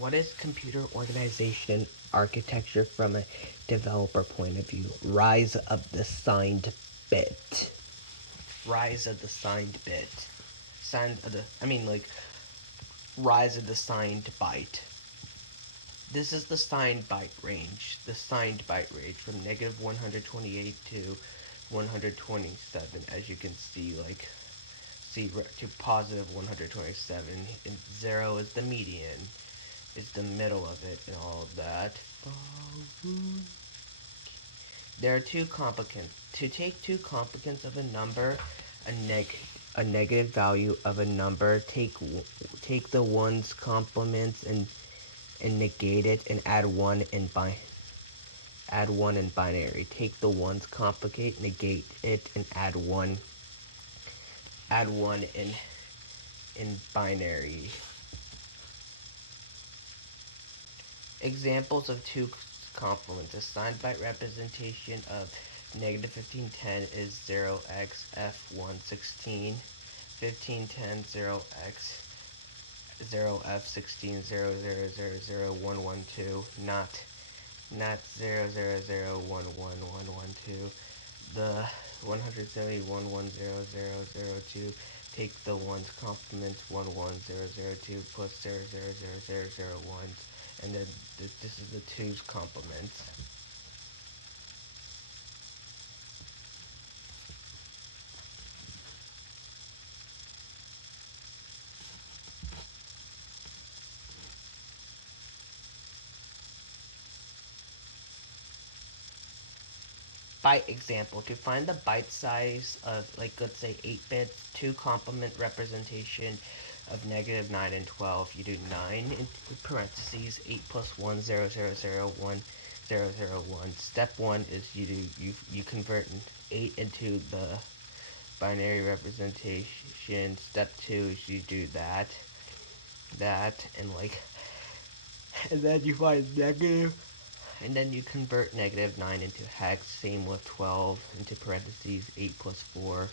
What is computer organization architecture from a developer point of view? Rise of the signed bit. Rise of the signed bit. Rise of the signed byte. This is the signed byte range. The signed byte range from negative 128 to 127, as you can see, to positive 127. And 0 is the median. Is the middle of it and all of that. There are two complicants. To take two complicants of a number, a negative value of a number, take the one's complements and negate it and add one in binary. Take the one's complicate, negate it, and add one in binary. Examples of two complements. A signed byte representation of negative 1510 is 0x f116, 1510 0x 0f16 0000112, not 000111112. The 171100002. Take the ones complements 11002 plus 00001, and then this is the two's complements. Byte example. To find the byte size of, let's say 8 bits, two complement representation of negative 9 and 12, you do 9 in parentheses, 8 plus 1, 0, 0, 0, 1, 0, 0, 1. Step 1 is you convert 8 into the binary representation. Step 2 is you do that, and then you find negative. And then you convert negative 9 into hex. Same with 12 into parentheses. 8 plus 4.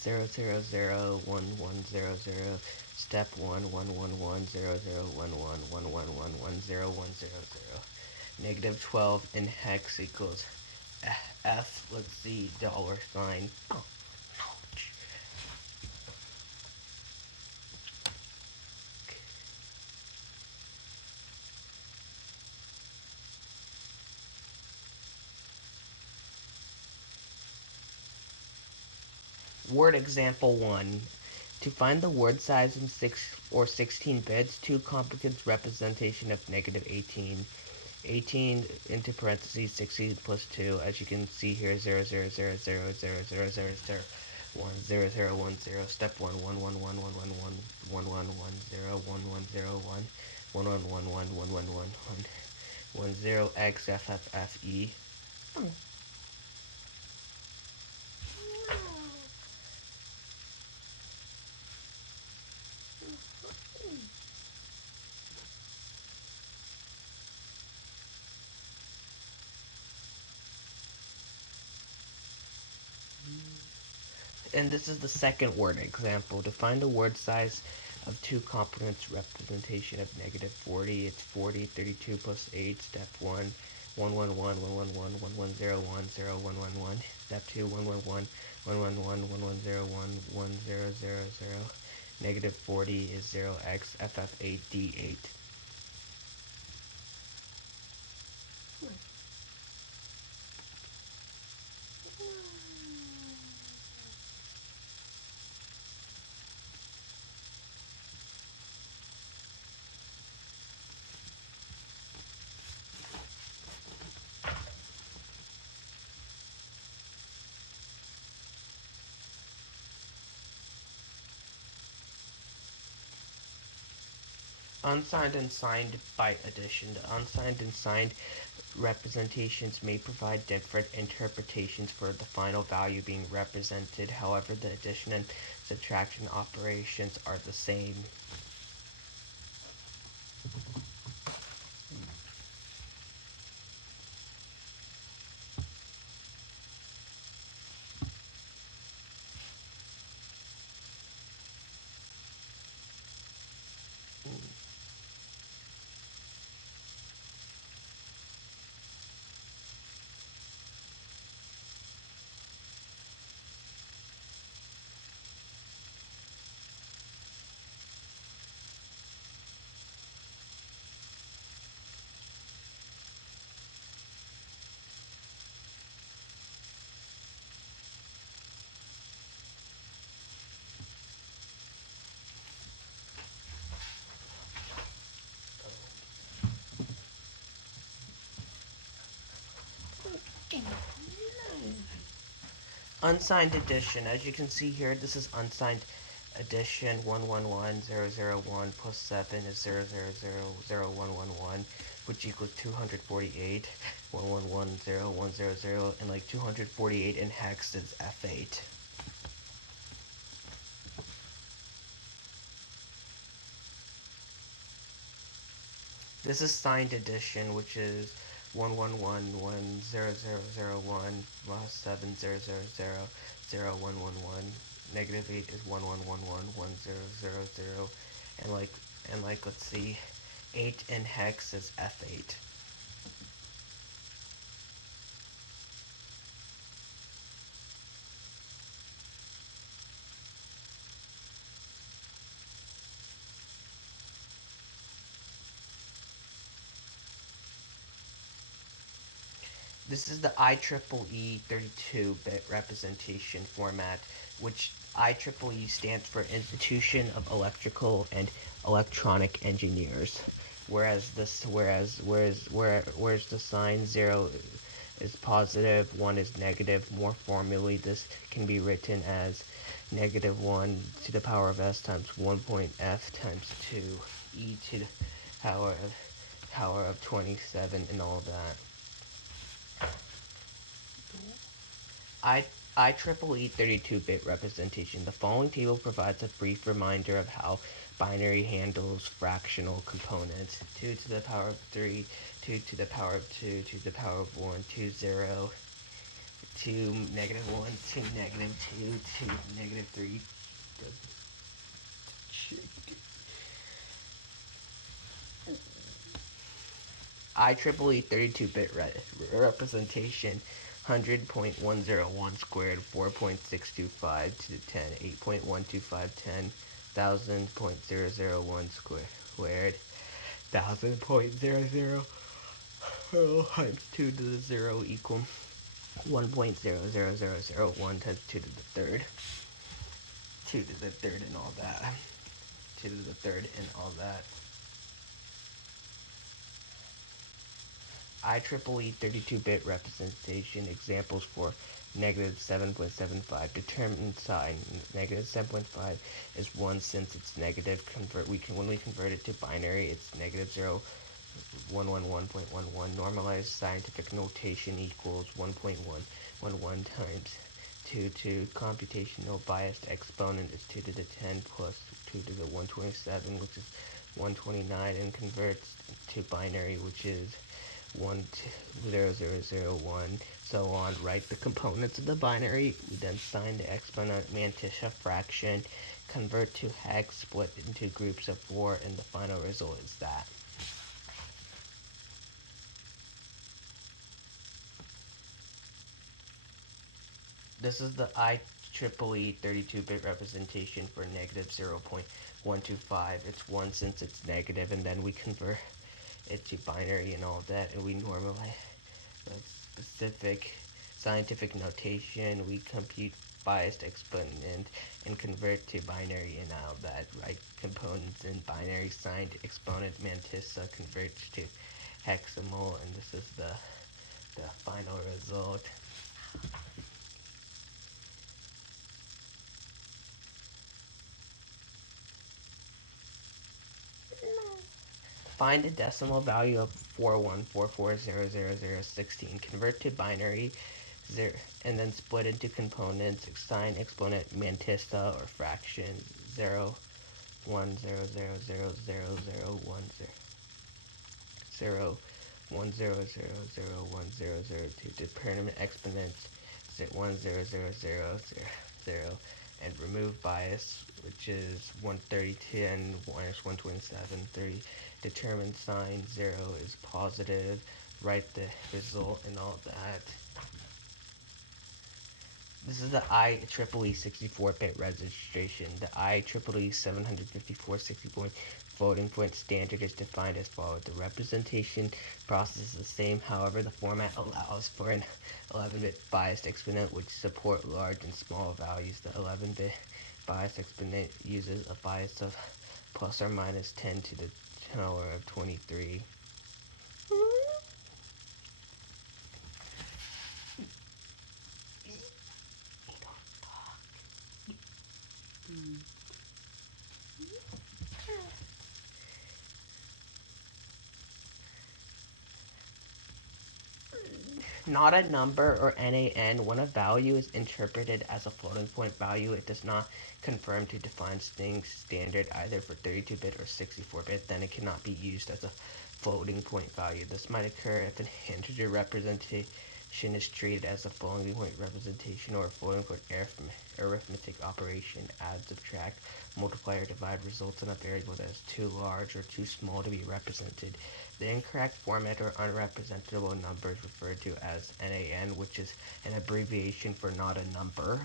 0, 0, 0, 1, 1, 0, 0. Step 1, 1, 1, 1, 0, 0, 1, 1, 1, 1, 1, 1, 0, 1, 0, 0. Negative 12 in hex equals F, let's see, dollar sign. Oh, no. Word example 1. To find the word size in 6 or 16 bits, two complicants representation of negative 18. 18 into parentheses 16 plus 2, as you can see here, 0, 0, 0, 0, 0, 0, 0, 0, 1, 0, 0, 1, 0, step 1, 1, 1, 1, 1, 1, 1, 1, 1, 1, 0, 1, 1, 0, 1, 1, 1, 1, 1, 1, 1, 1, 1, 0, x, f, f, f, e. And this is the second word example. To find the word size of two complements representation of negative 40, it's 40, 32 plus 8, step 1, 1, 1, 1, 1, 1, 1, 1, 1, 0, 1, 0, 1, 1, 1, step 2, 1, 1, 1, 1, 1, 1, 1, 1, 0, 1, 1, 0, 0, 0, negative 40 is 0x, ff8, d8. Unsigned and signed byte addition. The unsigned and signed representations may provide different interpretations for the final value being represented. However, the addition and subtraction operations are the same. Unsigned addition. As you can see here, this is unsigned addition. 111001 plus 7 is 0000111, which equals 248. 111010, and like 248 in hex is F8. This is signed addition, which is 11110001 plus 700000111. Negative 8 is 11111000, and like let's see, 8 in hex is F8. This is the IEEE 32-bit representation format, which IEEE stands for Institution of Electrical and Electronic Engineers. Whereas the sign 0 is positive, 1 is negative. More formally, this can be written as negative 1 to the power of s times 1.f times 2 e to the power of 27 and all that. IEEE 32-bit representation. The following table provides a brief reminder of how binary handles fractional components. 2 to the power of 3, 2 to the power of 2, 2 to the power of 1, 2, 0, 2, negative 1, 2, negative 2, 2, negative 3. IEEE 32-bit representation. 100.101 squared, 4.625 to the 10, 8.125, 10,000.001 squared, 1,000.00 times 2 to the 0 equal 1.00001 times 2 to the third, 2 to the third and all that, 2 to the third and all that. IEEE 32-bit representation examples for negative 7.75. Determined sign. Negative 7.5 is 1 since it's negative. When we convert it to binary, it's negative 0.111.11. Normalized scientific notation equals 1.111 times 2 to computational biased exponent is 2 to the 10 plus 2 to the 127, which is 129, and converts to binary, which is 10001, so on. Write the components of the binary. We then sign the exponent mantissa fraction, convert to hex, split into groups of 4, and the final result is that. This is the IEEE 32-bit representation for negative 0.125. It's 1 since it's negative, and then we convert it to binary and all that, and we normalize the specific scientific notation. We compute biased exponent and convert to binary and all that. Write components in binary. Signed exponent mantissa converts to hexamal, and this is the final result. Find a decimal value of 4144000016. Convert to binary, and then split into components. Sign exponent mantissa or fraction 0, 1, 0, 0, 0, 0, 0, 1, 0, 1, 0, 0, 0, 1, 0, 0, 2. Determinant exponents 1, 0, 0, 0, 0, 0, and remove bias, which is 13010 minus 127, 30. Determine sign 0 is positive. Write the result and all that. This is the IEEE 64-bit registration. The IEEE 754 60-point floating point standard is defined as follows. The representation process is the same, however, the format allows for an 11-bit biased exponent which support large and small values. The 11-bit biased exponent uses a bias of plus or minus 10 to the power of 23. Not a number or NaN. When a value is interpreted as a floating point value, it does not confirm to define string standard either for 32-bit or 64-bit. Then it cannot be used as a floating point value. This might occur if an integer representation is treated as a floating point representation or a floating point arithmetic operation. Add, subtract, multiply, or divide results in a variable that is too large or too small to be represented. The incorrect format or unrepresentable number is referred to as NaN, which is an abbreviation for not a number.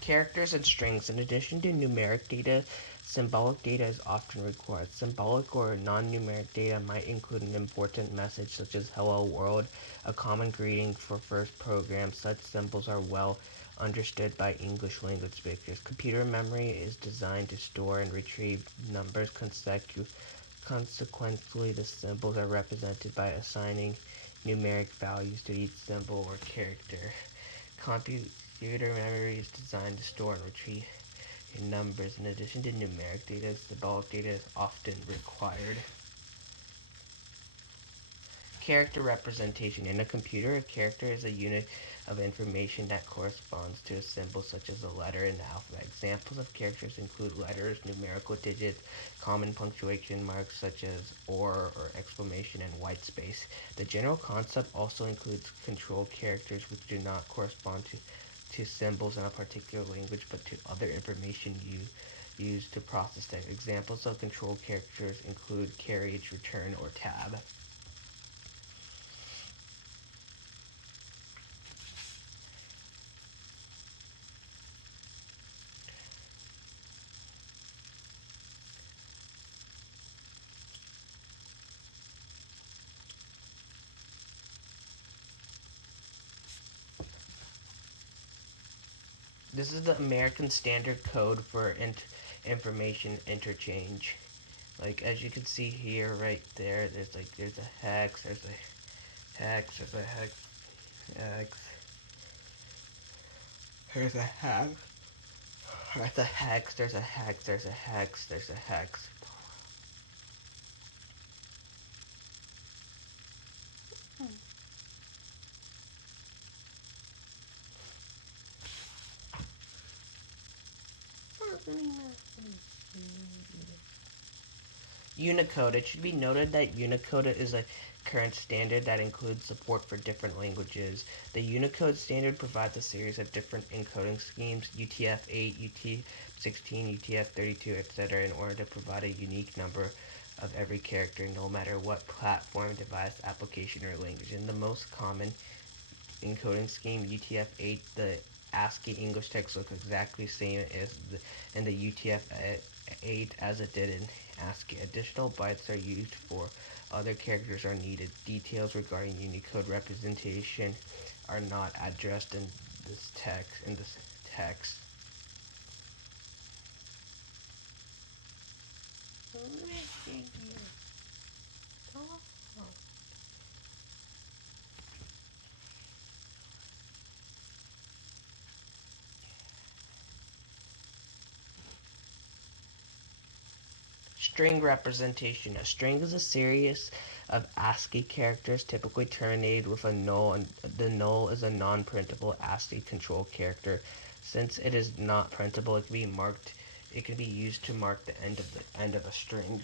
Characters and strings. In addition to numeric data, symbolic data is often required. Symbolic or non-numeric data might include an important message such as "Hello World," a common greeting for first programs. Such symbols are well understood by English language speakers. Computer memory is designed to store and retrieve numbers consequently, the symbols are represented by assigning numeric values to each symbol or character. Computer memory is designed to store and retrieve numbers. In addition to numeric data, symbolic data is often required. Character representation. In a computer, a character is a unit of information that corresponds to a symbol such as a letter in the alphabet. Examples of characters include letters, numerical digits, common punctuation marks such as or exclamation, and white space. The general concept also includes control characters which do not correspond to symbols in a particular language but to other information used to process text. Examples of control characters include carriage, return, or tab. This is the American Standard Code for information interchange. Like, as you can see here, right there, there's a hex, there's a hex, there's a hex, there's a hex, there's a hex, there's a hex, there's a hex, there's a hex. Unicode. It should be noted that Unicode is a current standard that includes support for different languages. The Unicode standard provides a series of different encoding schemes, UTF-8, UTF-16, UTF-32, etc., in order to provide a unique number of every character, no matter what platform, device, application, or language. In the most common encoding scheme, UTF-8, the ASCII English text looks exactly the same as in the UTF-8 as it did in ASCII. Additional bytes are used for other characters are needed. Details regarding Unicode representation are not addressed in this text. String representation. A string is a series of ASCII characters typically terminated with a null, and the null is a non-printable ASCII control character. Since it is not printable, it can be used to mark the end of a string.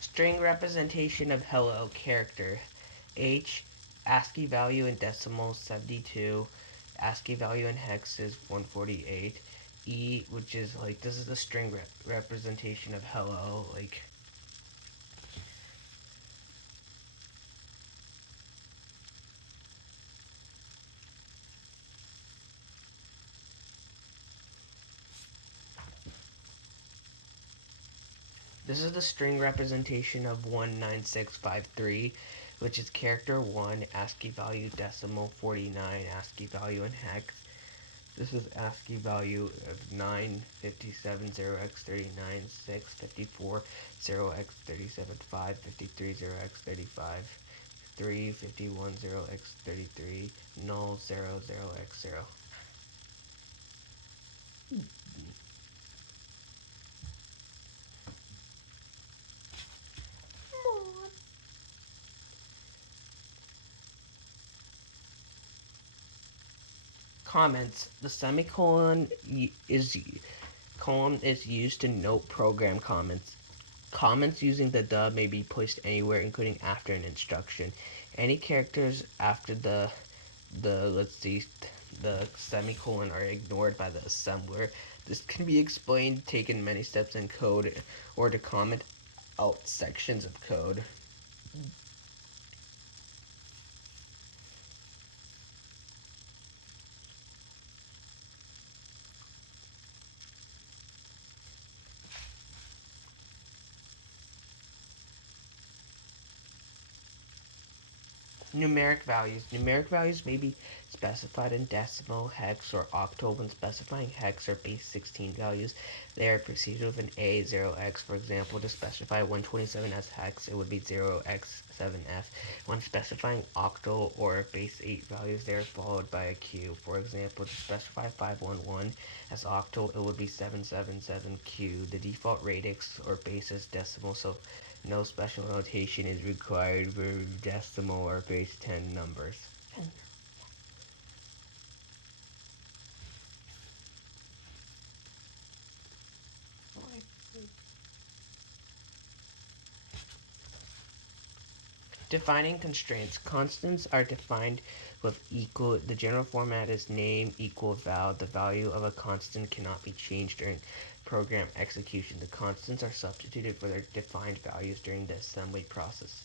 String representation of hello character. H ASCII value in decimal 72, ASCII value in hex is 148. E, which is like this is the string representation of hello, like this is the string representation of 19653, which is character 1, ASCII value decimal 49, ASCII value in hex. This is ASCII value of 9, 57, 0x39, 6, 54, 0x37, 5, 53, 0x35, 3, 51, 0x33, null, 0, 0x0. Comments. The semicolon is column is used to note program comments. Comments using the "the" may be placed anywhere, including after an instruction. Any characters after the semicolon are ignored by the assembler. This can be explained, taken many steps in code, or to comment out sections of code. Numeric values. Numeric values may be specified in decimal, hex, or octal. When specifying hex or base 16 values, they are preceded with an A, 0x. For example, to specify 127 as hex, it would be 0x7f. When specifying octal or base 8 values, they are followed by a Q. For example, to specify 511 as octal, it would be 777Q. The default radix or base is decimal, so no special notation is required for decimal or base 10 numbers. Defining constraints. Constants are defined with equal. The general format is name equal val. The value of a constant cannot be changed during program execution. The constants are substituted for their defined values during the assembly process.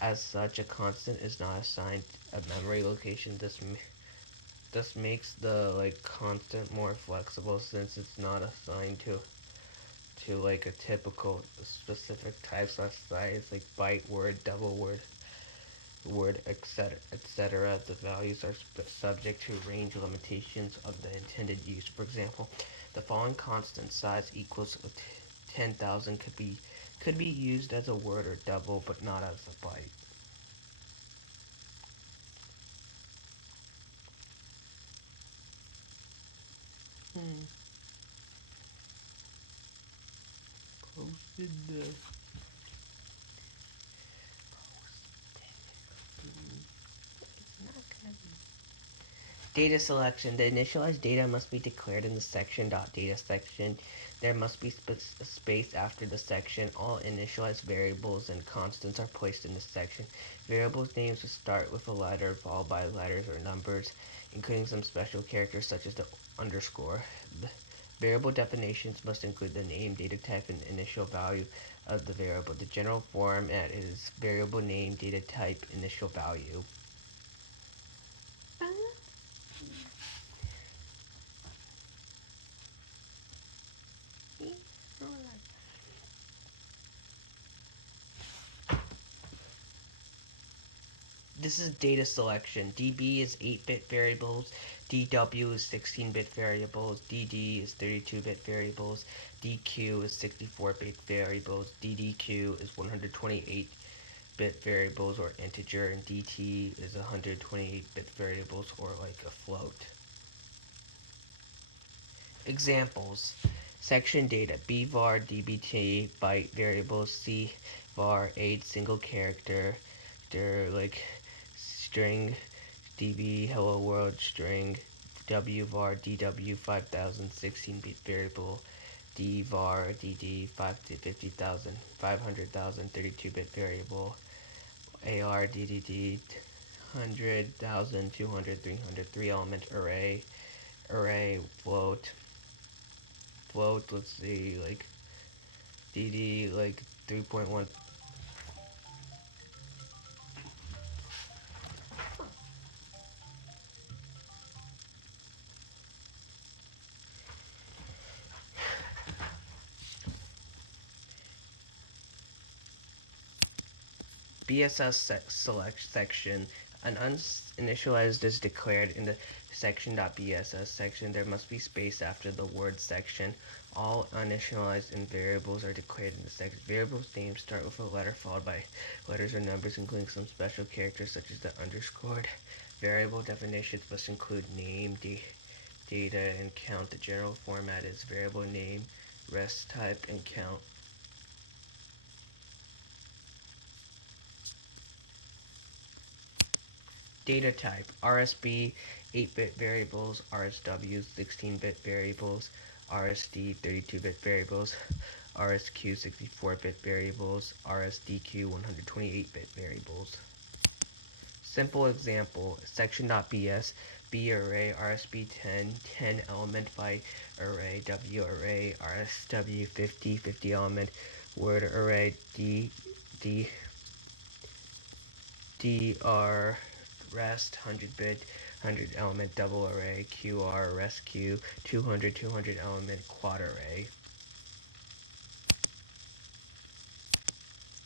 As such, a constant is not assigned a memory location. This makes the constant more flexible since it's not assigned to like a typical specific type slash size like byte, word, double word, etc. The values are subject to range limitations of the intended use. For example, the following constant size equals 10,000 could be used as a word or double, but not as a byte. Posted the data selection. The initialized data must be declared in the section.data section. There must be space after the section. All initialized variables and constants are placed in this section. Variables names will start with a letter followed by letters or numbers, including some special characters such as the underscore. The variable definitions must include the name, data type, and initial value of the variable. The general format is variable name, data type, initial value. This is data selection. DB is 8-bit variables, DW is 16-bit variables, DD is 32-bit variables, DQ is 64-bit variables, DDQ is 128-bit variables or integer, and DT is 128-bit variables or like a float. Examples. Section data. BVAR, DBT, byte variables, CVAR, 8 single character, they're like string, DB, hello world, string, WVAR, DW, 5000, 16-bit variable, DVAR, DD, 50,000, 500,000, 32-bit variable, AR, DDD, 100,000, 200, 300, 3 element array float, let's see, like dd like 3.1. BSS select section. An uninitialized is declared in the section.bss section. There must be space after the word section. All uninitialized and variables are declared in the section. Variables names start with a letter followed by letters or numbers, including some special characters such as the underscored. Variable definitions must include name, data, and count. The general format is variable name, rest type, and count. Data type, RSB 8-bit variables, RSW 16-bit variables, RSD 32-bit variables, RSQ 64-bit variables, RSDQ 128-bit variables. Simple example, section.bs, B array, RSB 10 element byte array, W array, RSW 50 element word array, DR rest 100-bit 100 element double array, QR rest Q 200 element quad array.